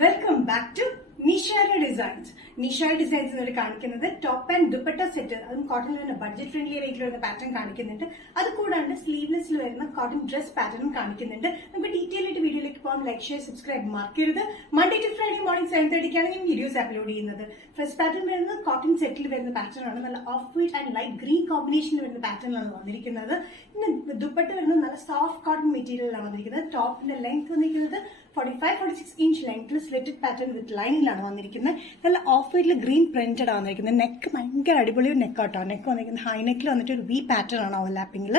Welcome back to Nishara designs. Nishara designs കാണിക്കുന്നത് top and dupatta set, അതും കോട്ടണിൽ വരുന്ന ബഡ്ജറ്റ് ഫ്രണ്ട്ലി റേറ്റിൽ വരുന്ന പാറ്റേൺ കാണിക്കുന്നുണ്ട്. അത് കൂടാണ്ട് സ്ലീവ്ലെസ്സിൽ വരുന്ന കോട്ടൺ ഡ്രസ് പാറ്റേണും കാണിക്കുന്നുണ്ട്. നമുക്ക് ഡീറ്റെയിൽ ആയിട്ട് വീഡിയോയിലേക്ക് പോകാം. ലൈക്ക്, ഷെയർ, സബ്സ്ക്രൈബ് മറക്കരുത്. മൺഡേ ടു ഫ്രൈഡേ മോർണിംഗ് 7:30 ഞാൻ വീഡിയോസ് അപ്ലോഡ് ചെയ്യുന്നത്. ഫസ്റ്റ് പാറ്റേൺ വരുന്നത് കോട്ടൺ സെറ്റിൽ വരുന്ന പാറ്റേൺ ആണ്. നല്ല off white and light green കോമ്പിനേഷനിൽ വരുന്ന പാറ്റേണിലാണ് വന്നിരിക്കുന്നത്. പിന്നെ ദുപ്പട്ട വരുന്നത് നല്ല സോഫ്റ്റ് കോട്ടൺ മെറ്റീരിയലാണ് വന്നിരിക്കുന്നത്. ടോപ്പിന്റെ ലെങ്ത് വന്നിരിക്കുന്നത് 45-46 ഇഞ്ച് ലെങ്ത്തിൽ സ്ലിറ്റഡ് പാറ്റേൺ വിത്ത് ലൈനിലാണ് വന്നിരിക്കുന്നത്. നല്ല ഓഫ് വൈറ്റിൽ ഗ്രീൻ പ്രിന്റഡ് ആണ് വന്നിരിക്കുന്നത്. നെക്ക് ഭയങ്കര അടിപൊളി നെക്കാട്ടോ. നെക്ക് വന്നിരിക്കുന്നത് ഹൈ നെക്കിൽ വന്നിട്ട് ഒരു വി പാറ്റേൺ ആണ് ഓവർലാപ്പിംഗിൽ.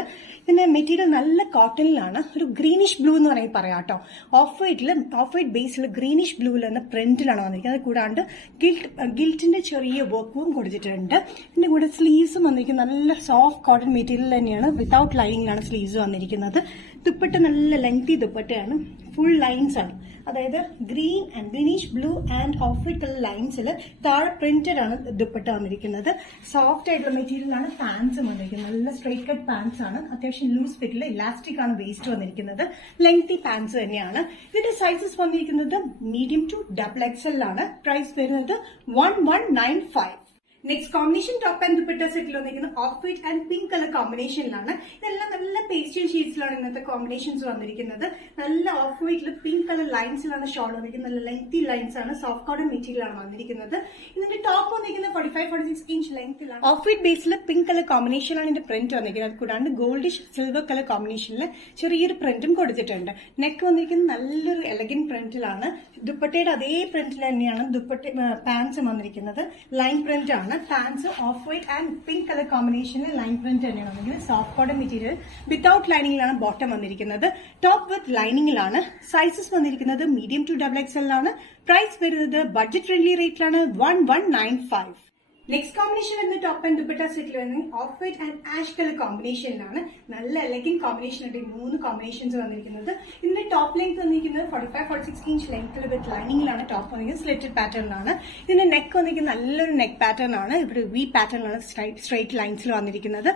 പിന്നെ മെറ്റീരിയൽ നല്ല കോട്ടണിലാണ്. ഒരു ഗ്രീനിഷ് ബ്ലൂ എന്ന് പറയുമ്പോൾ പറയാം കേട്ടോ. ഓഫ് വൈറ്റ് ബേസിൽ ഗ്രീനിഷ് ബ്ലൂവിൽ വന്ന പ്രിന്റിലാണ് വന്നിരിക്കുന്നത്. കൂടാണ്ട് ഗിൽറ്റിന്റെ ചെറിയ വർക്കും കൊടുത്തിട്ടുണ്ട്. ഇതിന്റെ കൂടെ സ്ലീവ്സും വന്നിരിക്കുന്നത് നല്ല സോഫ്റ്റ് കോട്ടൺ മെറ്റീരിയൽ തന്നെയാണ്. വിത്തൗട്ട് ലൈനിങ്ങിലാണ് സ്ലീവ്സ് വന്നിരിക്കുന്നത്. ദുപ്പട്ട നല്ല ലെങ്തി ദുപ്പട്ടയാണ്. ഫുൾ ലൈൻസ് ആണ്. അതായത് green and greenish blue and off white colour ലൈൻസിൽ താഴെ പ്രിന്റഡ് ആണ് ദുപ്പട്ട വന്നിരിക്കുന്നത്. സോഫ്റ്റ് ആയിട്ടുള്ള മെറ്റീരിയൽ ആണ്. പാൻസും വന്നിരിക്കുന്നത് നല്ല സ്ട്രൈറ്റ് കട്ട് പാൻസ് ആണ്. അത്യാവശ്യം ലൂസ് ഫിറ്റിൽ ഇലാസ്റ്റിക് ആണ് വേസ്റ്റ് വന്നിരിക്കുന്നത്. ലെങ്തി പാൻസ് തന്നെയാണ്. ഇതിന്റെ സൈസസ് വന്നിരിക്കുന്നത് മീഡിയം ടു XXL ആണ്. പ്രൈസ് വരുന്നത് 1195. Next combination top and dupatta സെറ്റിൽ വന്നിരിക്കുന്നത് off white and pink colour കോമ്പിനേഷനിലാണ്. ഇതെല്ലാം നല്ല പേസ്റ്റൽ ഷെയ്ഡ്സിലാണ് ഇന്നത്തെ കോമ്പിനേഷൻസ് വന്നിരിക്കുന്നത്. നല്ല ഓഫ് വൈറ്റിൽ പിങ്ക് കളർ ലൈൻസിലാണ് ഷോൾ വന്നിരിക്കുന്നത്. നല്ല ലെങ്തി ലൈൻസ് ആണ്. സോഫ്റ്റ് കോട്ടൺ മെറ്റീരിയൽ ആണ് വന്നിരിക്കുന്നത്. ഇതിന്റെ ടോപ്പ് വന്നിരിക്കുന്നത് 45-46 ഇഞ്ച് ലെങ്ത്തിലാണ്. ഓഫ് വൈറ്റ് ബേസിൽ പിങ്ക് കളർ കോമ്പിനേഷനിലാണ് ഇതിന്റെ പ്രിന്റ് വന്നിരിക്കുന്നത്. അത് കൂടാണ്ട് ഗോൾഡിഷ് സിൽവർ കളർ കോമ്പിനേഷനിൽ ചെറിയൊരു പ്രിന്റും കൊടുത്തിട്ടുണ്ട്. നെക്ക് വന്നിരിക്കുന്നത് നല്ലൊരു എലഗൻ പ്രിന്റിലാണ്. ദുപ്പട്ടയുടെ അതേ പ്രിന്റിൽ തന്നെയാണ് പാൻസ് വന്നിരിക്കുന്നത്. ലൈൻ പ്രിന്റ് ആണ്. Pants off white and pink colour കോമ്പിനേഷനിൽ ലൈൻ പ്രിന്റ് തന്നെയാണ് വന്നിരിക്കുന്നത്. സോഫ്റ്റ് കോട്ടൺ മെറ്റീരിയൽ വിത്തൌട്ട് ലൈനിങ്ങിലാണ് ബോട്ടം വന്നിരിക്കുന്നത്. ടോപ്പ് വിത്ത് ലൈനിങ്ങിലാണ്. സൈസസ് വന്നിരിക്കുന്നത് മീഡിയം ടു XXL ആണ്. പ്രൈസ് വരുന്നത് ബഡ്ജറ്റ് ഫ്രണ്ട്ലി റേറ്റിലാണ് 1195. നെക്സ്റ്റ് കോമ്പിനേഷൻ വരുന്ന ടോപ്പ് ആൻഡ് ദുപ്പട്ട സെറ്റിൽ വരുന്നത് off white and ash colour കോമ്പിനേഷനിലാണ്. നല്ല എലഗൻ കോമ്പിനേഷൻ ആയിട്ട് 3 കോമ്പിനേഷൻസ് വന്നിരിക്കുന്നത്. ഇതിന്റെ ടോപ്പ് ലെങ്ത് വന്നിരിക്കുന്നത് 45-46 ഇഞ്ച് ലെങ്ത്തിൽ വിത്ത് ലൈനിങ്ങിലാണ് ടോപ്പ് വന്നിരിക്കുന്നത്. സ്ലിറ്റഡ് പാറ്റേണിലാണ്. ഇതിന്റെ നെക്ക് വന്നിരിക്കുന്നത് നല്ലൊരു നെക്ക് പാറ്റേൺ ആണ്. ഇവിടെ വി പാറ്റേണിലാണ് സ്ട്രൈറ്റ് ലൈൻസിൽ വന്നിരിക്കുന്നത്.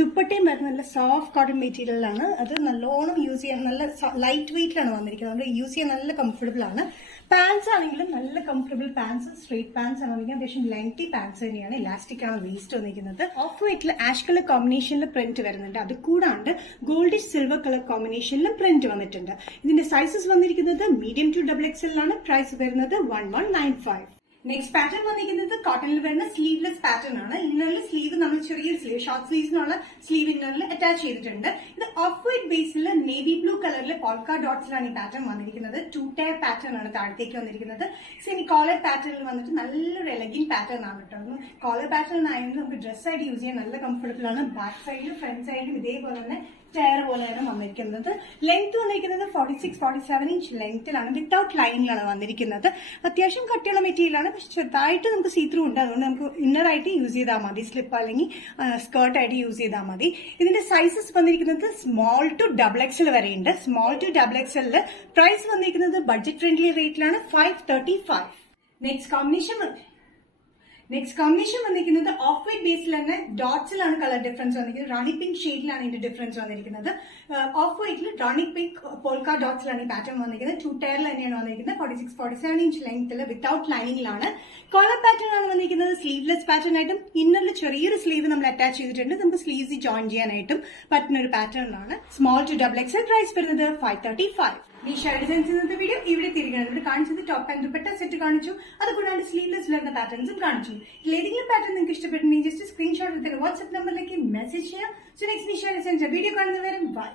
ദുപ്പട്ടയും വരുന്നത് നല്ല സോഫ്റ്റ് കോട്ടൺ മെറ്റീരിയലാണ്. അത് നല്ലോണം യൂസ് ചെയ്യാൻ നല്ല ലൈറ്റ് വെയിറ്റിലാണ് വന്നിരിക്കുന്നത്. നമ്മൾ യൂസ് ചെയ്യാൻ നല്ല കംഫർട്ടബിൾ ആണ്. പാൻസ് ആണെങ്കിലും നല്ല കംഫർട്ടബിൾ പാൻസ്, സ്ട്രേറ്റ് പാൻസ് ആണ് വന്നിരിക്കുന്നത്. അത്യാവശ്യം ലെങ്തി പാൻസ് തന്നെയാണ്. ഇലാസ്റ്റിക് ആണ് വേസ്റ്റ് വന്നിരിക്കുന്നത്. ഓഫ് വൈറ്റിൽ ആഷ് കളർ കോമ്പിനേഷനിൽ പ്രിന്റ് വരുന്നുണ്ട്. അത് കൂടാണ്ട് ഗോൾഡിഷ് സിൽവർ കളർ കോമ്പിനേഷനിലും പ്രിന്റ് വന്നിട്ടുണ്ട്. ഇതിന്റെ സൈസസ് വന്നിരിക്കുന്നത് മീഡിയം ടു XXL ആണ്. പ്രൈസ് വരുന്നത് 1195. നെക്സ്റ്റ് പാറ്റേൺ വന്നിരിക്കുന്നത് കോട്ടണിൽ വരുന്ന സ്ലീവ്ലെസ് പാറ്റേൺ ആണ്. ഇന്നറിൽ സ്ലീവ് നമ്മൾ ചെറിയ സ്ലീവ്, ഷോർട്ട് സ്ലീവ്സിനുള്ള സ്ലീവ് ഇന്നറിൽ അറ്റാച്ച് ചെയ്തിട്ടുണ്ട്. ഇത് of white Basil navy blue കളറിൽ പോൾക്ക ഡോട്ട്സിലാണ് ഈ പാറ്റേൺ വന്നിരിക്കുന്നത്. 2 ടയർ പാറ്റേൺ ആണ് താഴത്തേക്ക് വന്നിരിക്കുന്നത്. സെമി കോളർ പാറ്റേണിൽ വന്നിട്ട് നല്ലൊരു എലഗൻ പാറ്റേൺ ആണ് കേട്ടോ. കോളർ പാറ്റേൺ ആയതുകൊണ്ട് നമുക്ക് ഡ്രസ് ആയിട്ട് യൂസ് ചെയ്യാൻ നല്ല കംഫർട്ടബിൾ ആണ്. ബാക്ക് സൈഡിലും ഫ്രണ്ട് സൈഡിലും ഇതേപോലെ തന്നെ ടയർ പോലെയാണ് വന്നിരിക്കുന്നത്. ലെങ്ത് വന്നിരിക്കുന്നത് 46-47 ഇഞ്ച് ലെങ്ത്തിലാണ്. വിത്തൌട്ട് ലൈനിലാണ് വന്നിരിക്കുന്നത്. അത്യാവശ്യം കട്ടിയുള്ള മെറ്റീരിയൽ ആണ്. പക്ഷെ ചെറുതായിട്ട് നമുക്ക് സീ ത്രൂ ഉണ്ട്. അതുകൊണ്ട് നമുക്ക് ഇന്നർ ആയിട്ട് യൂസ് ചെയ്താൽ മതി. സ്ലിപ്പ് അല്ലെങ്കിൽ സ്കേർട്ട് ആയിട്ട് യൂസ് ചെയ്താൽ മതി. ഇതിന്റെ സൈസസ് വന്നിരിക്കുന്നത് സ്മോൾ ടു XXL വരെയുണ്ട്. Small to XXL. പ്രൈസ് വന്നിരിക്കുന്നത് ബഡ്ജറ്റ് ഫ്രണ്ട്ലി റേറ്റിലാണ് 535. നെക്സ്റ്റ് കോമ്പിനേഷൻ വന്നിരിക്കുന്നത് ഓഫ് വൈറ്റ് ബേസിൽ തന്നെ ഡോട്ട്സിലാണ് കളർ ഡിഫറൻസ് വന്നിരിക്കുന്നത്. റാണി പിങ്ക് ഷെയ്ഡിലാണ് ഇതിന്റെ ഡിഫറൻസ് വന്നിരിക്കുന്നത്. ഓഫ് വൈറ്റിൽ റാണി പിങ്ക് പോൾക്ക ഡോട്ട്സിലാണ് ഈ പാറ്റേൺ വന്നിരിക്കുന്നത്. 2 ടയറിൽ തന്നെയാണ് വന്നിരിക്കുന്നത്. 46-47 ഇഞ്ച് ലെങ്ത്തിൽ വിത്തൌട്ട് ലൈനിങ്ങിലാണ്. കോളർ പാറ്റേൺ ആണ് വന്നിരിക്കുന്നത്. സ്ലീവ്ലെസ് പാറ്റേൺ ആയിട്ടും ഇന്നറിൽ ചെറിയൊരു സ്ലീവ് നമ്മൾ അറ്റാച്ച് ചെയ്തിട്ടുണ്ട്. നമുക്ക് സ്ലീവ്സ് ജോയിൻ ചെയ്യാനായിട്ടും പറ്റുന്ന ഒരു പാറ്റേൺ ആണ്. Small to XXL. പ്രൈസ് വരുന്നത് 535. നിഷാര ഡിസൈൻസ് ഇന്നത്തെ വീഡിയോ ഇവിടെ തിരികെ ഇവിടെ കാണിച്ചത് ടോപ്പ് ആൻഡ് ദുപ്പട്ട സെറ്റ് കാണിച്ചു. അതുകൂടാണ്ട് സ്ലീവ്ലെസ് വരുന്ന പാറ്റേൺസും കാണിച്ചു. ഏതെങ്കിലും പാറ്റേൺ നിങ്ങൾക്ക് ഇഷ്ടപ്പെട്ടുണ്ടെങ്കിൽ ജസ്റ്റ് സ്ക്രീൻഷോട്ട് എടുത്ത് വാട്സ്ആപ്പ് നമ്പറിലേക്ക് മെസ്സേജ് ചെയ്യാം. So next Nishara designs video കാണുന്നവരും ബൈ.